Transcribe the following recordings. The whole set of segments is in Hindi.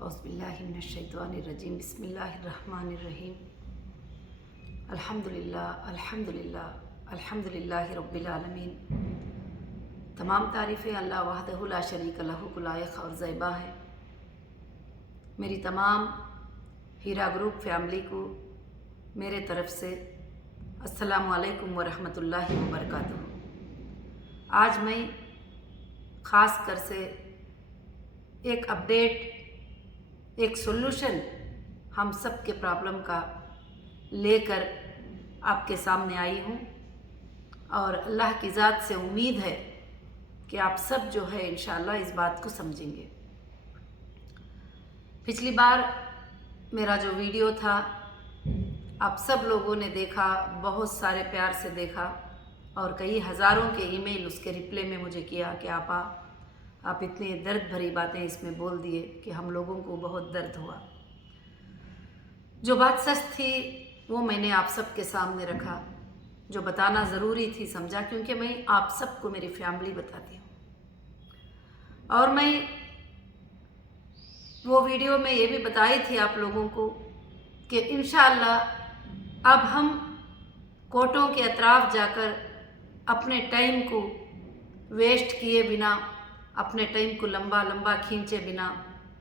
औज़ुबिल्लाहिमिनश्शैतानिर्रजीम बिस्मिल्लाहिर्रहमानिर्रहीम अल्हम्दुलिल्लाहि रब्बिल आलमीन। तमाम तारीफ़ें अल्लाह वहदहु ला शरीक लहु को लायक और ज़ैबा है। मेरी तमाम हीरा ग्रुप फैमिली को मेरे तरफ़ से अस्सलामु अलैकुम व रहमतुल्लाहि व बरकातुहू। आज मैं ख़ास कर से एक अपडेट, एक सॉल्यूशन हम सब के प्रॉब्लम का लेकर आपके सामने आई हूँ और अल्लाह की ज़ात से उम्मीद है कि आप सब जो है इंशाअल्लाह इस बात को समझेंगे। पिछली बार मेरा जो वीडियो था आप सब लोगों ने देखा, बहुत सारे प्यार से देखा और कई हज़ारों के ईमेल उसके रिप्लाई में मुझे किया कि आप इतनी दर्द भरी बातें इसमें बोल दिए कि हम लोगों को बहुत दर्द हुआ। जो बात सच थी वो मैंने आप सब के सामने रखा, जो बताना ज़रूरी थी समझा, क्योंकि मैं आप सबको मेरी फैमिली बताती हूँ। और मैं वो वीडियो में ये भी बताई थी आप लोगों को कि इंशाअल्लाह अब हम कोर्टों के अतराफ़ जाकर अपने टाइम को वेस्ट किए बिना, अपने टाइम को लंबा लंबा खींचे बिना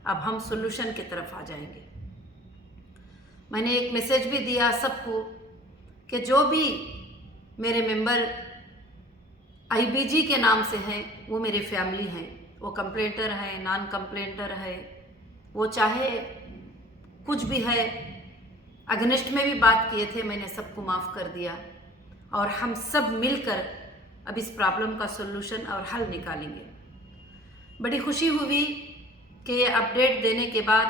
अब हम सॉल्यूशन की तरफ आ जाएंगे। मैंने एक मैसेज भी दिया सबको कि जो भी मेरे मेंबर आईबीजी के नाम से हैं वो मेरी फैमिली हैं, वो कंप्लेंटर हैं, नॉन कंप्लेंटर है, वो चाहे कुछ भी है, अगेंस्ट में भी बात किए थे, मैंने सबको माफ़ कर दिया और हम सब मिलकर अब इस प्रॉब्लम का सॉल्यूशन और हल निकालेंगे। बड़ी खुशी हुई कि ये अपडेट देने के बाद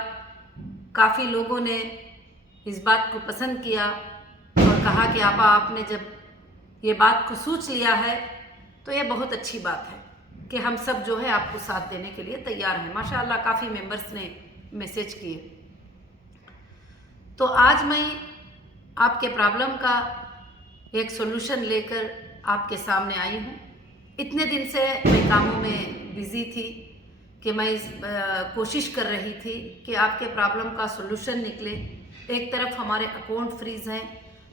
काफ़ी लोगों ने इस बात को पसंद किया और कहा कि आपने जब ये बात को सोच लिया है तो ये बहुत अच्छी बात है कि हम सब जो है आपको साथ देने के लिए तैयार हैं। माशाअल्लाह काफ़ी मेंबर्स ने मैसेज किए। तो आज मैं आपके प्रॉब्लम का एक सॉल्यूशन लेकर आपके सामने आई हूँ। इतने दिन से मैं कामों में बिज़ी थी कि मैं कोशिश कर रही थी कि आपके प्रॉब्लम का सॉल्यूशन निकले। एक तरफ हमारे अकाउंट फ्रीज़ हैं,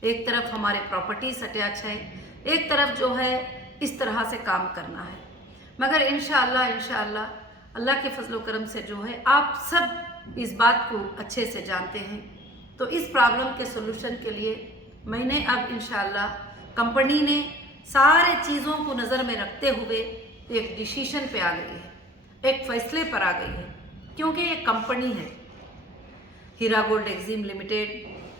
एक तरफ हमारे प्रॉपर्टीज़ अटैच हैं, एक तरफ जो है इस तरह से काम करना है। मगर इंशाअल्लाह अल्लाह के फजल करम से जो है आप सब इस बात को अच्छे से जानते हैं। तो इस प्रॉब्लम के सॉल्यूशन के लिए मैंने अब इंशाअल्लाह कंपनी ने सारे चीज़ों को नज़र में रखते हुए एक डिसीजन पे आ गई है, एक फ़ैसले पर आ गई है, क्योंकि ये कंपनी है हीरा गोल्ड एक्जिम लिमिटेड,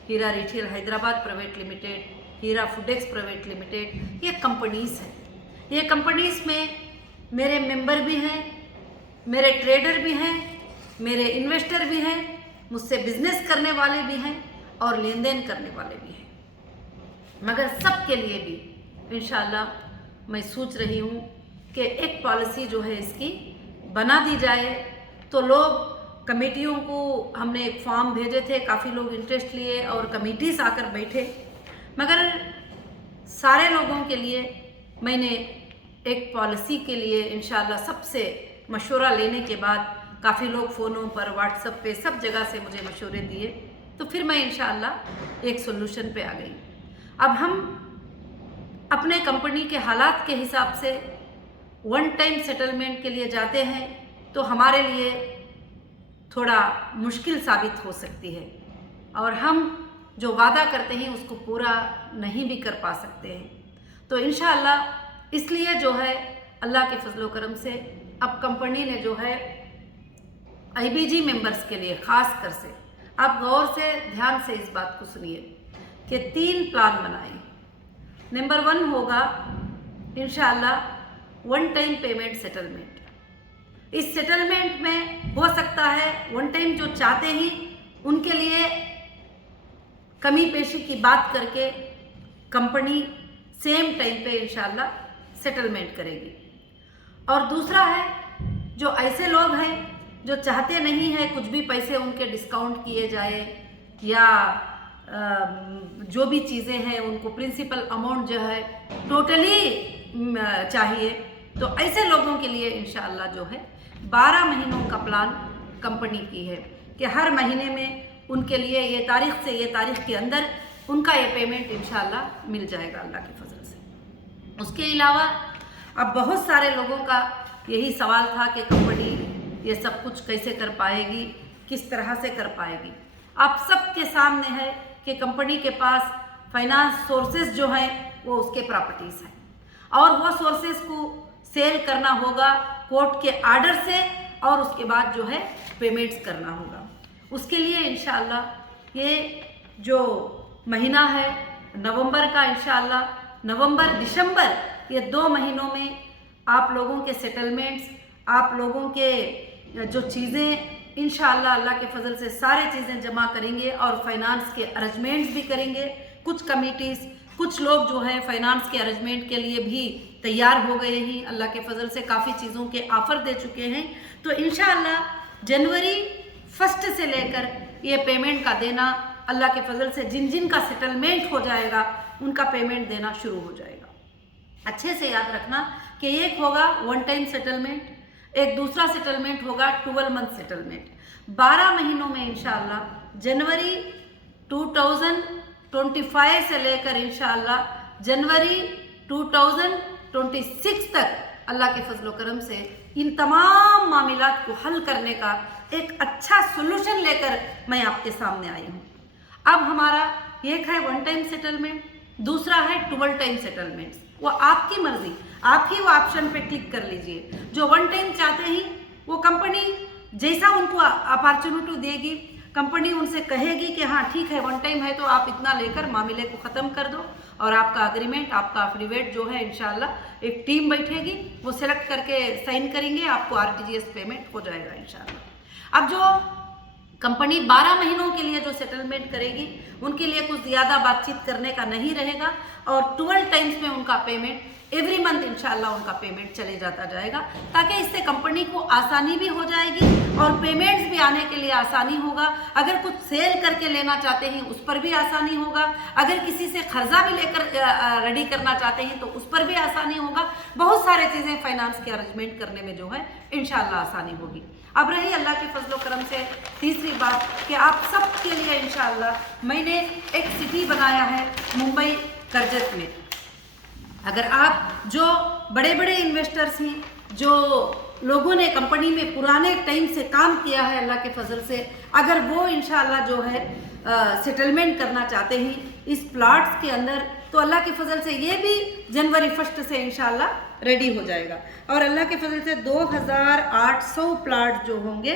हीरा रिटेल हैदराबाद प्राइवेट लिमिटेड, हीरा फूडेक्स प्राइवेट लिमिटेड, ये कंपनीज़ हैं। ये कंपनीज़ में मेरे मेंबर भी हैं, मेरे ट्रेडर भी हैं, मेरे इन्वेस्टर भी हैं, मुझसे बिजनेस करने वाले भी हैं और लेन देन करने वाले भी हैं। मगर सब के लिए भी इंशाअल्लाह मैं सोच रही हूँ कि एक पॉलिसी जो है इसकी बना दी जाए। तो लोग कमेटियों को हमने एक फॉर्म भेजे थे, काफ़ी लोग इंटरेस्ट लिए और कमेटीज आकर बैठे, मगर सारे लोगों के लिए मैंने एक पॉलिसी के लिए इंशाअल्लाह सबसे मशवरा लेने के बाद काफ़ी लोग फ़ोनों पर, व्हाट्सएप पे, सब जगह से मुझे मशवरे दिए, तो फिर मैं इंशाअल्लाह एक सॉल्यूशन पे आ गई। अब हम अपने कंपनी के हालात के हिसाब से वन टाइम सेटलमेंट के लिए जाते हैं तो हमारे लिए थोड़ा मुश्किल साबित हो सकती है और हम जो वादा करते हैं उसको पूरा नहीं भी कर पा सकते हैं। तो इंशाअल्लाह इसलिए जो है अल्लाह के फजलो करम से अब कंपनी ने जो है आईबीजी मेंबर्स के लिए ख़ास कर से, आप गौर से ध्यान से इस बात को सुनिए कि 3 प्लान बनाए। नंबर 1 होगा इंशाअल्लाह वन टाइम पेमेंट सेटलमेंट। इस सेटलमेंट में हो सकता है वन टाइम जो चाहते ही उनके लिए कमी पेशी की बात करके कंपनी सेम टाइम पे इंशाअल्लाह सेटलमेंट करेगी। और दूसरा है जो ऐसे लोग हैं जो चाहते नहीं है कुछ भी पैसे उनके डिस्काउंट किए जाए या जो भी चीज़ें हैं उनको प्रिंसिपल अमाउंट जो है टोटली चाहिए, तो ऐसे लोगों के लिए इंशाअल्लाह जो है 12 महीनों का प्लान कंपनी की है कि हर महीने में उनके लिए ये तारीख से ये तारीख के अंदर उनका ये पेमेंट इंशाअल्लाह मिल जाएगा अल्लाह के फजल से। उसके अलावा अब बहुत सारे लोगों का यही सवाल था कि कंपनी ये सब कुछ कैसे कर पाएगी, किस तरह से कर पाएगी। आप सबके सामने है कि कंपनी के पास फाइनेंस सोर्सेज जो हैं वो उसके प्रॉपर्टीज़ हैं और वो सोर्सेज को सेल करना होगा कोर्ट के आर्डर से और उसके बाद जो है पेमेंट्स करना होगा। उसके लिए इंशाअल्लाह ये जो महीना है नवंबर का, इंशाअल्लाह नवंबर दिसंबर ये 2 महीनों में आप लोगों के सेटलमेंट्स, आप लोगों के जो चीज़ें इंशाअल्लाह अल्लाह के फजल से सारे चीज़ें जमा करेंगे और फाइनेंस के अरेंजमेंट्स भी करेंगे। कुछ कमिटीज़, कुछ लोग जो है फाइनेंस के अरेंजमेंट के लिए भी तैयार हो गए हैं, अल्लाह के फजल से काफ़ी चीज़ों के ऑफ़र दे चुके हैं। तो इंशाअल्लाह जनवरी 1 से लेकर ये पेमेंट का देना अल्लाह के फजल से जिन जिन का सेटलमेंट हो जाएगा उनका पेमेंट देना शुरू हो जाएगा। अच्छे से याद रखना कि एक होगा 1 टाइम सेटलमेंट, एक दूसरा सेटलमेंट होगा 12 मंथ सेटलमेंट। 12 महीनों में इंशाअल्लाह जनवरी 2025 से लेकर इंशाअल्लाह जनवरी 2026 तक अल्लाह के फजल करम से इन तमाम मामलात को हल करने का एक अच्छा सोल्यूशन लेकर मैं आपके सामने आई हूँ। अब हमारा एक है 1 टाइम सेटलमेंट, दूसरा है 12 टाइम सेटलमेंट्स। वो आपकी मर्जी, आप ही वो ऑप्शन पे क्लिक कर लीजिए। जो 1 टाइम चाहते हैं वो कंपनी जैसा उनको अपॉर्चुनिटी देगी, कंपनी उनसे कहेगी कि हाँ ठीक है 1 टाइम है तो आप इतना लेकर मामले को ख़त्म कर दो और आपका अग्रीमेंट, आपका एफिडेविट जो है इंशाअल्लाह एक टीम बैठेगी, वो सेलेक्ट करके साइन करेंगे, आपको RTGS पेमेंट हो जाएगा इंशाअल्लाह। अब जो कंपनी 12 महीनों के लिए जो सेटलमेंट करेगी उनके लिए कुछ ज़्यादा बातचीत करने का नहीं रहेगा और 12 टाइम्स में उनका पेमेंट एवरी मंथ इंशाअल्लाह उनका पेमेंट चले जाता जाएगा, ताकि इससे कंपनी को आसानी भी हो जाएगी और पेमेंट्स भी आने के लिए आसानी होगा। अगर कुछ सेल करके लेना चाहते हैं उस पर भी आसानी होगा, अगर किसी से कर्जा भी लेकर रेडी करना चाहते हैं तो उस पर भी आसानी होगा। बहुत सारे चीज़ें फाइनेंस के अरेंजमेंट करने में जो है इंशाअल्लाह आसानी होगी। अब रही अल्लाह के फजलो करम से तीसरी बात कि आप सब के लिए इंशाअल्लाह मैंने एक सिटी बनाया है मुंबई कर्जत में। अगर आप जो बड़े बड़े इन्वेस्टर्स हैं, जो लोगों ने कंपनी में पुराने टाइम से काम किया है अल्लाह के फजल से, अगर वो इंशाअल्लाह जो है सेटलमेंट करना चाहते हैं इस प्लाट्स के अंदर, तो अल्लाह के फजल से ये भी जनवरी 1 से इंशाअल्लाह रेडी हो जाएगा। और अल्लाह के फजल से 2800 प्लाट जो होंगे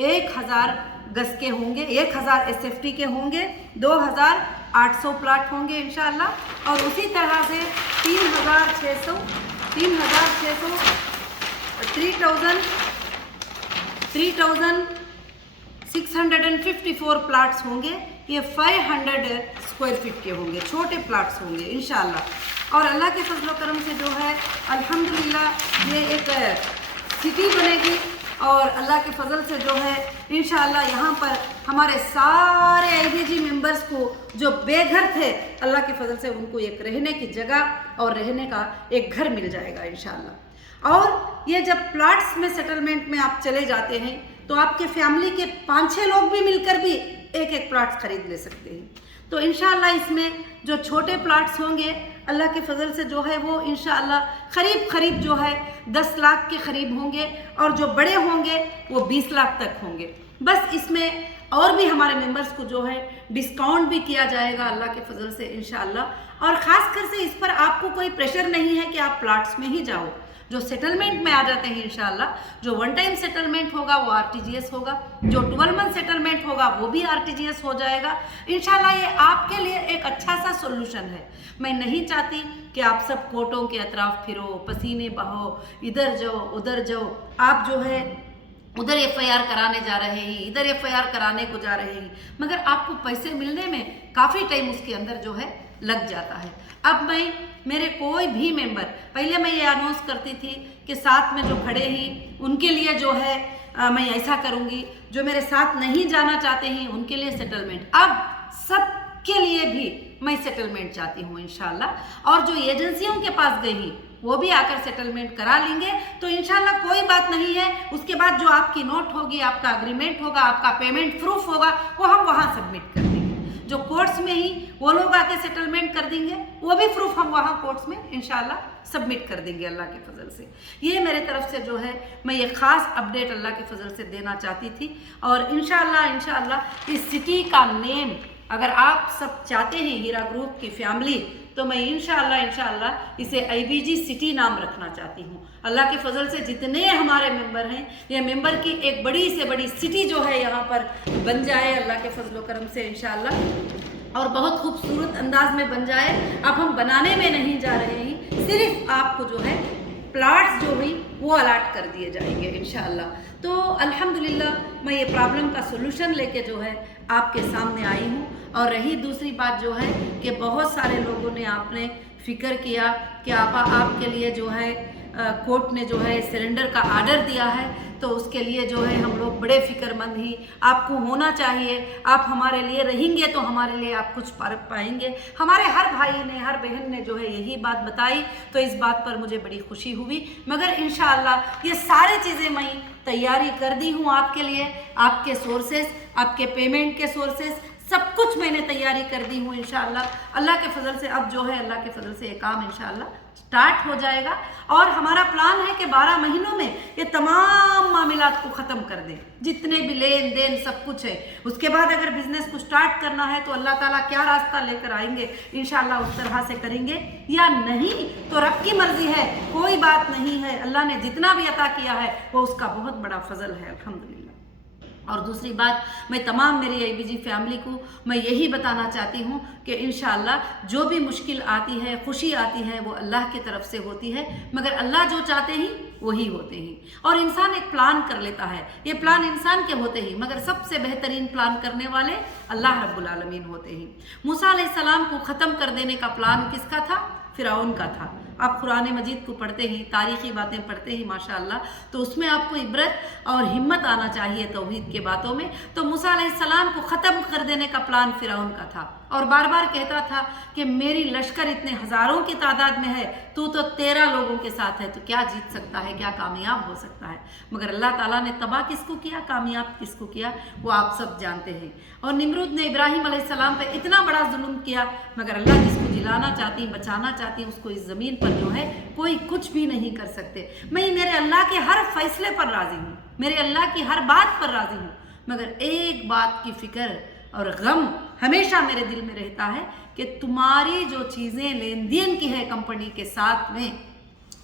1000 गज के होंगे, 1000 SFT के होंगे, 2800 प्लाट होंगे इंशाअल्लाह। और उसी तरह से 3654 प्लाट्स होंगे। ये 500 स्क्वायर फीट के होंगे, छोटे प्लाट्स होंगे इंशाअल्लाह। और अल्लाह के फजल करम से जो है अल्हम्दुलिल्लाह ये एक सिटी बनेगी और अल्लाह के फजल से जो है इंशाअल्लाह यहाँ पर हमारे सारे IBG मेंबर्स को जो बेघर थे अल्लाह के फजल से उनको एक रहने की जगह और रहने का एक घर मिल जाएगा इंशाअल्लाह। और ये जब प्लाट्स में सेटलमेंट में आप चले जाते हैं तो आपके फैमिली के 5-6 लोग भी मिलकर भी एक एक प्लाट्स खरीद ले सकते हैं। तो इंशाअल्लाह इसमें जो छोटे प्लाट्स होंगे अल्लाह के फजल से जो है वो इंशाअल्लाह करीब जो है 10 लाख के करीब होंगे और जो बड़े होंगे वो 20 लाख तक होंगे। बस इसमें और भी हमारे मेंबर्स को जो है डिस्काउंट भी किया जाएगा अल्लाह के फजल से इंशाअल्लाह। और ख़ास कर से इस पर आपको कोई प्रेशर नहीं है कि आप प्लाट्स में ही जाओ, जो सेटलमेंट में आ जाते हैं इंशाअल्लाह। जो 1 टाइम सेटलमेंट होगा वो RTGS होगा, जो 12 मंथ सेटलमेंट होगा वो भी RTGS हो जाएगा इंशाअल्लाह। ये आपके लिए एक अच्छा सा सोल्यूशन है। मैं नहीं चाहती कि आप सब कोर्टों के अतराफ फिरो, पसीने बहो, इधर जाओ उधर जाओ। आप जो है उधर FIR कराने जा रहे हैं, इधर FIR कराने को जा रहे हैं, मगर आपको पैसे मिलने में काफ़ी टाइम उसके अंदर जो है लग जाता है। अब मैं मेरे कोई भी मेंबर, पहले मैं ये अनाउंस करती थी कि साथ में जो खड़े हैं उनके लिए जो है मैं ऐसा करूँगी, जो मेरे साथ नहीं जाना चाहते हैं उनके लिए सेटलमेंट। अब सब के लिए भी मैं सेटलमेंट चाहती हूँ इंशाअल्लाह। और जो एजेंसियों के पास गई वो भी आकर सेटलमेंट करा लेंगे। तो इंशाल्लाह कोई बात नहीं है। उसके बाद जो आपकी नोट होगी, आपका अग्रीमेंट होगा, आपका पेमेंट प्रूफ होगा, वो हम वहाँ सबमिट कर देंगे। जो कोर्ट्स में ही वो लोग आके सेटलमेंट कर देंगे, वो भी प्रूफ हम वहाँ कोर्ट्स में इंशाल्लाह सबमिट कर देंगे अल्लाह के फजल से। ये मेरे तरफ से जो है मैं ये ख़ास अपडेट अल्लाह के फजल से देना चाहती थी। और इंशाल्लाह इस सिटी का नेम अगर आप सब चाहते हैं हीरा ग्रुप की फैमिली, तो मैं इंशाल्लाह इसे IBG सिटी नाम रखना चाहती हूँ। अल्लाह के फजल से जितने हमारे मेंबर हैं, ये मेंबर की एक बड़ी से बड़ी सिटी जो है यहाँ पर बन जाए अल्लाह के फजल करम से इंशाल्लाह, और बहुत खूबसूरत अंदाज में बन जाए। अब हम बनाने में नहीं जा रहे हैं, सिर्फ आपको जो है प्लाट्स जो हुई वो अलाट कर दिए जाएंगे इंशाल्लाह। तो अल्हम्दुलिल्लाह मैं ये प्रॉब्लम का सोल्यूशन लेके जो है आपके सामने आई हूँ। और रही दूसरी बात जो है कि बहुत सारे लोगों ने आपने फिक्र किया कि आपा आपके लिए जो है कोर्ट ने जो है सिलेंडर का आर्डर दिया है, तो उसके लिए जो है हम लोग बड़े फिक्रमंद ही। आपको होना चाहिए, आप हमारे लिए रहेंगे तो हमारे लिए आप कुछ पाएंगे। हमारे हर भाई ने, हर बहन ने जो है यही बात बताई, तो इस बात पर मुझे बड़ी खुशी हुई। मगर इंशाअल्लाह ये सारी चीज़ें मैं तैयारी कर दी हूँ आपके लिए, आपके सोर्सेस, आपके पेमेंट के सोर्सेस, सब कुछ मैंने तैयारी कर दी हूँ इंशाअल्लाह। अल्लाह के फजल से अब जो है अल्लाह के फजल से ये काम इंशाअल्लाह स्टार्ट हो जाएगा। और हमारा प्लान है कि 12 महीनों में ये तमाम मामलात को ख़त्म कर दें, जितने भी लेन देन सब कुछ है। उसके बाद अगर बिजनेस को स्टार्ट करना है तो अल्लाह ताला क्या रास्ता लेकर आएंगे इंशाअल्लाह उस तरह से करेंगे, या नहीं तो रब की मर्जी है, कोई बात नहीं है। अल्लाह ने जितना भी अता किया है वो उसका बहुत बड़ा फजल है अल्हम्दुलिल्लाह। और दूसरी बात, मैं तमाम मेरी IBG फैमिली को मैं यही बताना चाहती हूँ कि इंशाअल्लाह जो भी मुश्किल आती है, खुशी आती है, वो अल्लाह की तरफ से होती है। मगर अल्लाह जो चाहते हैं वही होते हैं। और इंसान एक प्लान कर लेता है, ये प्लान इंसान के होते ही, मगर सबसे बेहतरीन प्लान करने वाले अल्लाह रब्बुल आलमीन होते हैं। मूसा अलैहिस्सलाम को ख़त्म कर देने का प्लान किसका था? फ़िरौन का था। आप कुरान मजीद को पढ़ते ही, तारीख़ी बातें पढ़ते ही माशाअल्लाह, तो उसमें आपको इबरत और हिम्मत आना चाहिए तौहीद के बातों में। तो मूसा अलैहिस्सलाम को ख़त्म कर देने का प्लान फ़िरौन का था, और बार बार कहता था कि मेरी लश्कर इतने हज़ारों की तादाद में है, तू तो 13 लोगों के साथ है, तो क्या जीत सकता है, क्या कामयाब हो सकता है। मगर अल्लाह ताला ने तबाह किसको किया, कामयाब किसको किया, वो आप सब जानते हैं। और निमरूद ने इब्राहिम अलैहिस्सलाम पे इतना बड़ा जुल्म किया, मगर अल्लाह जिसको जिलाना चाहती, बचाना चाहती, उसको इस ज़मीन पर जो है कोई कुछ भी नहीं कर सकते। मैं मेरे अल्लाह के हर फैसले पर राज़ी हूँ, मेरे अल्लाह की हर बात पर राज़ी हूँ, मगर एक बात की फ़िक्र और गम हमेशा मेरे दिल में रहता है कि तुम्हारी जो चीज़ें लेन देन की है कंपनी के साथ में,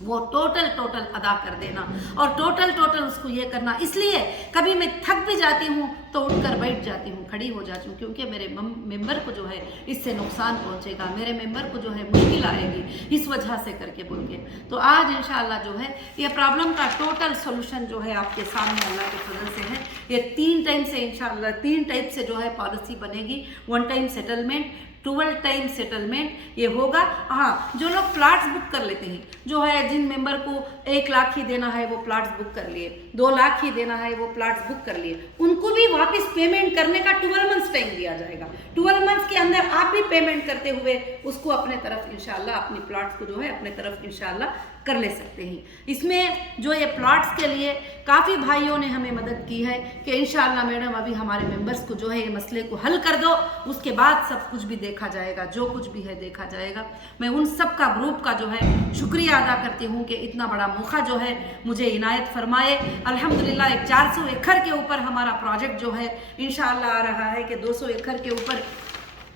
वो टोटल अदा कर देना, और टोटल उसको ये करना। इसलिए कभी मैं थक भी जाती हूँ तो उठकर बैठ जाती हूँ, खड़ी हो जाती हूँ, क्योंकि मेरे मेंबर को जो है इससे नुकसान पहुँचेगा, मेरे मेंबर को जो है मुश्किल आएगी, इस वजह से करके बोल के। तो आज इंशाअल्लाह जो है ये प्रॉब्लम का टोटल सोल्यूशन जो है आपके सामने अल्लाह के फजल से है। ये 3 टाइम से इंशाअल्लाह 3 टाइप से जो है पॉलिसी बनेगी। 1 टाइम सेटलमेंट, 12 टाइम सेटलमेंट ये होगा। हाँ, जो लोग प्लाट्स बुक कर लेते हैं, जो है जिन मेंबर को 1 लाख ही देना है वो प्लाट्स बुक कर लिए, 2 लाख ही देना है वो प्लाट्स बुक कर लिए, उनको भी वापस पेमेंट करने का 12 मंथ्स टाइम दिया जाएगा। 12 मंथ्स के अंदर आप भी पेमेंट करते हुए उसको अपने तरफ इंशाअल्लाह, अपनी प्लाट्स को जो है अपने तरफ इंशाअल्लाह कर ले सकते हैं। इसमें जो ये प्लाट्स के लिए काफ़ी भाइयों ने हमें मदद की है कि इंशाअल्लाह मैडम अभी हमारे मेंबर्स को जो है ये मसले को हल कर दो, उसके बाद सब कुछ भी देखा जाएगा, जो कुछ भी है देखा जाएगा। मैं उन सब का ग्रुप का जो है शुक्रिया अदा करती हूँ कि इतना बड़ा मौका जो है मुझे इनायत फरमाए। अल्हम्दुलिल्लाह एक 400 एकड़ के ऊपर हमारा प्रोजेक्ट जो है इंशाअल्लाह आ रहा है कि 200 एकड़ के ऊपर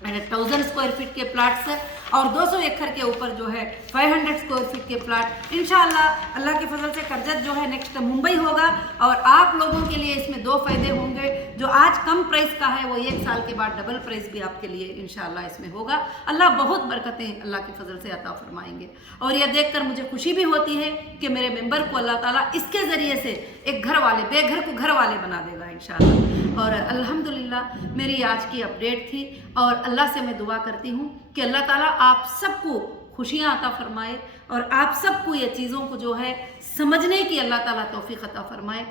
1000 स्क्वायर फीट के प्लाट्स है, और 200 एकड़ के ऊपर जो है 500 स्क्वायर फीट के प्लाट। इंशाअल्लाह अल्लाह के फजल से करजत जो है नेक्स्ट मुंबई होगा, और आप लोगों के लिए इसमें 2 फ़ायदे होंगे। जो आज कम प्राइस का है वो 1 साल के बाद डबल प्राइस भी आपके लिए इंशाअल्लाह इसमें होगा। अल्लाह बहुत बरकतें अल्लाह के फजल से अता फरमाएंगे। और यह देखकर मुझे खुशी भी होती है कि मेरे मेंबर को अल्लाह ताला इसके ज़रिए से एक घर वाले, बेघर को घर वाले बना देगा इंशाअल्लाह। और अल्हम्दुलिल्लाह मेरी आज की अपडेट थी, और अल्लाह से मैं दुआ करती हूँ कि अल्लाह ताला आप सबको खुशियाँ अता फरमाए, और आप सबको ये चीज़ों को जो है समझने की अल्लाह ताला तौफीक अता फरमाए।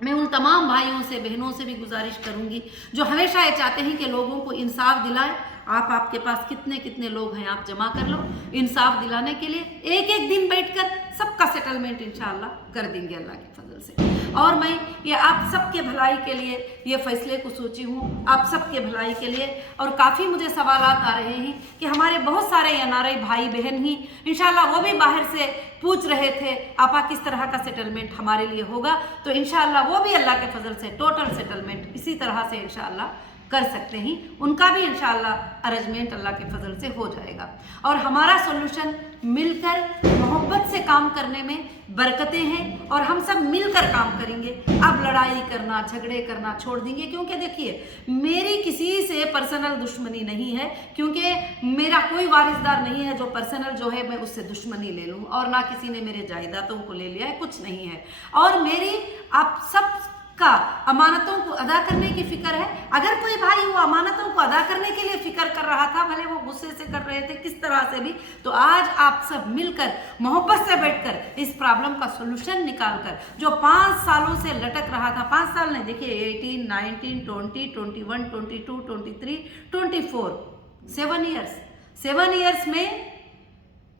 मैं उन तमाम भाइयों से, बहनों से भी गुजारिश करूंगी जो हमेशा ये चाहते हैं कि लोगों को इंसाफ दिलाएं आप आपके पास कितने कितने लोग हैं आप जमा कर लो, इंसाफ दिलाने के लिए एक एक दिन बैठकर सबका सेटलमेंट इंशाअल्लाह कर देंगे अल्लाह के फजल से। और मैं ये आप सबके भलाई के लिए ये फैसले को सोची हूँ, आप सबके भलाई के लिए। और काफ़ी मुझे सवालात आ रहे हैं कि हमारे बहुत सारे एनआरआई भाई बहन ही इंशाअल्लाह वो भी बाहर से पूछ रहे थे आपा किस तरह का सेटलमेंट हमारे लिए होगा, तो इंशाअल्लाह वो भी अल्लाह के फजल से टोटल सेटलमेंट इसी तरह से इंशाअल्लाह कर सकते हैं, उनका भी इंशाअल्लाह अरेंजमेंट अल्लाह के फजल से हो जाएगा। और हमारा सोल्यूशन मिलकर मोहब्बत से काम करने में बरकतें हैं और हम सब मिलकर काम करेंगे। अब लड़ाई करना झगड़े करना छोड़ देंगे, क्योंकि देखिए मेरी किसी से पर्सनल दुश्मनी नहीं है, क्योंकि मेरा कोई वारिसदार नहीं है जो पर्सनल जो है मैं उससे दुश्मनी ले लूँ, और ना किसी ने मेरे जायदादों को ले लिया है, कुछ नहीं है। और मेरी आप सब का अमानतों को अदा करने की फिक्र है। अगर कोई भाई वो अमानतों को अदा करने के लिए फिक्र कर रहा था, भले वो गुस्से से कर रहे थे किस तरह से भी, तो आज आप सब मिलकर मोहब्बत से बैठकर इस प्रॉब्लम का सोल्यूशन निकालकर, जो 5 सालों से लटक रहा था, 5 साल नहीं देखिए 18, 19, 20, 21, 22, 23, 24, 7 ईयर्स में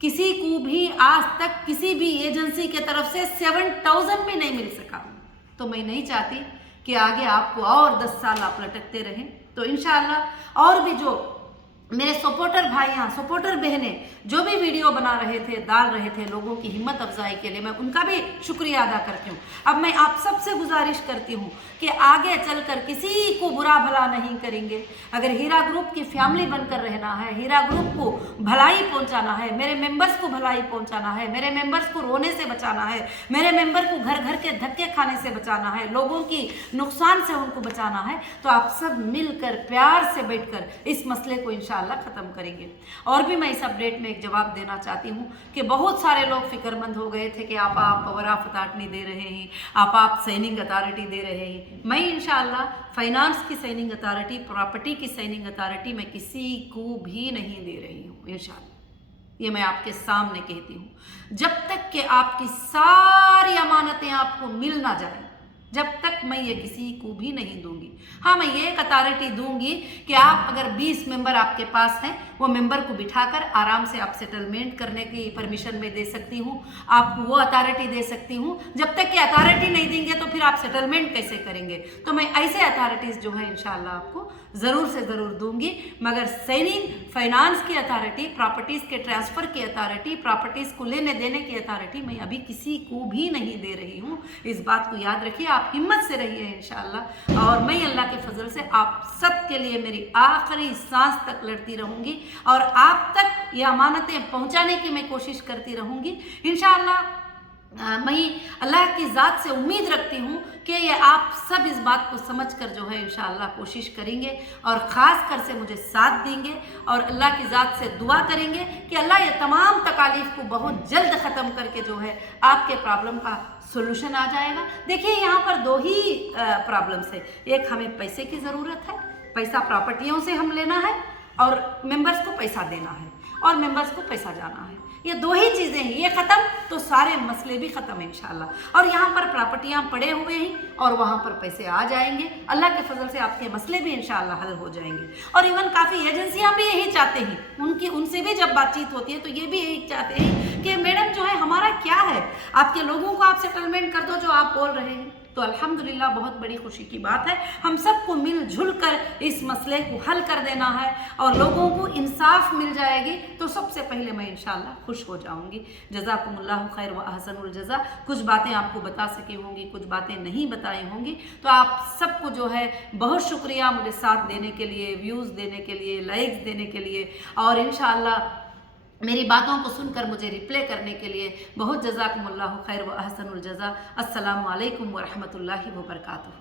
किसी को भी आज तक किसी भी एजेंसी के तरफ से 7,000 भी नहीं मिल सका। तो मैं नहीं चाहती कि आगे आपको और 10 साल आप लटकते रहें। तो इंशाअल्लाह और भी जो मेरे सपोर्टर भाइयाँ सपोर्टर बहनें जो भी वीडियो बना रहे थे डाल रहे थे लोगों की हिम्मत अफजाई के लिए, मैं उनका भी शुक्रिया अदा करती हूँ। अब मैं आप सबसे गुजारिश करती हूँ कि आगे चलकर किसी को बुरा भला नहीं करेंगे। अगर हीरा ग्रुप की फैमिली बनकर रहना है, हीरा ग्रुप को भलाई पहुँचाना है, मेरे मेंबर्स को भलाई पहुँचाना है, मेरे मेंबर्स को रोने से बचाना है, मेरे मेंबर को घर घर के धक्के खाने से बचाना है, लोगों की नुकसान से उनको बचाना है, तो आप सब मिलकर प्यार से बैठकर इस मसले को इंशाअल्लाह खत्म करेंगे। और भी मैं इस अपडेट में एक जवाब देना चाहती हूँ कि बहुत सारे लोग फिक्रमंद हो गए थे कि आप वराफत नहीं दे रहे हैं, आप साइनिंग अथॉरिटी दे रहे हैं। मैं इंशाअल्लाह फाइनेंस की साइनिंग अथॉरिटी, प्रॉपर्टी की साइनिंग अथॉरिटी मैं किसी को भी नहीं दे रही हूँ इंशाअल्लाह। ये मैं आपके सामने कहती हूँ, जब तक कि आपकी सारी अमानतें आपको मिल ना जाए, जब तक मैं ये किसी को भी नहीं दूंगी। हाँ, मैं ये एक अथॉरिटी दूंगी कि आप अगर 20 मेंबर आपके पास हैं, वो मेंबर को बिठाकर आराम से आप सेटलमेंट करने की परमिशन मैं दे सकती हूँ, आपको वो अथॉरिटी दे सकती हूँ। जब तक कि अथॉरिटी नहीं देंगे तो फिर आप सेटलमेंट कैसे करेंगे? तो मैं ऐसे अथॉरिटीज़ जो है इंशाअल्लाह आपको ज़रूर से ज़रूर दूंगी। मगर साइनिंग फाइनेंस की अथॉरिटी, प्रॉपर्टीज़ के ट्रांसफ़र की अथॉरिटी, प्रॉपर्टीज़ को लेने देने की अथॉरिटी मैं अभी किसी को भी नहीं दे रही हूँ। इस बात को याद रखिए, आप हिम्मत से रहिए इंशाअल्लाह। और मैं अल्लाह के फजल से आप सब के लिए मेरी आखिरी सांस तक लड़ती रहूँगी और आप तक ये अमानतें पहुँचाने की मैं कोशिश करती रहूँगी इंशाअल्लाह। मैं अल्लाह की ज़ात से उम्मीद रखती हूँ कि ये आप सब इस बात को समझकर जो है इंशाअल्लाह कोशिश करेंगे और ख़ास कर से मुझे साथ देंगे और अल्लाह की ज़ात से दुआ करेंगे कि अल्लाह ये तमाम तकालीफ को बहुत जल्द ख़त्म करके जो है आपके प्रॉब्लम का सोल्यूशन आ जाएगा। देखिए यहाँ पर 2 ही प्रॉब्लम्स है, एक हमें पैसे की ज़रूरत है, पैसा प्रॉपर्टियों से हम लेना है और मेंबर्स को पैसा देना है और मेंबर्स को पैसा जाना है। ये 2 ही चीज़ें हैं, ये ख़त्म तो सारे मसले भी ख़त्म इंशाअल्लाह। और यहाँ पर प्रॉपर्टियाँ पड़े हुए हैं और वहाँ पर पैसे आ जाएंगे, अल्लाह के फजल से आपके मसले भी इंशाअल्लाह हल हो जाएंगे। और इवन काफ़ी एजेंसियाँ भी यही चाहते हैं, उनसे भी जब बातचीत होती है तो ये भी यही चाहते हैं कि मैडम जो है हमारा क्या है, आपके लोगों को आप सेटलमेंट कर दो जो आप बोल रहे हैं। तो अल्हम्दुलिल्लाह बहुत बड़ी खुशी की बात है, हम सबको मिलजुल कर इस मसले को हल कर देना है और लोगों को इंसाफ मिल जाएगी तो सबसे पहले मैं इंशाअल्लाह खुश हो जाऊंगी। जज़ाकुमुल्लाहु खैर व अहसनुल जज़ा। कुछ बातें आपको बता सकी होंगी, कुछ बातें नहीं बताई होंगी, तो आप सबको जो है बहुत शुक्रिया मुझे साथ देने के लिए, व्यूज़ देने के लिए, लाइक्स देने के लिए और इंशाअल्लाह मेरी बातों को सुनकर मुझे रिप्ले करने के लिए बहुत जज़ाकुमुल्लाहु खैर व अहसनुल जज़ा। अस्सलामु अलैकुम व रहमतुल्लाहि व बरकातुहू।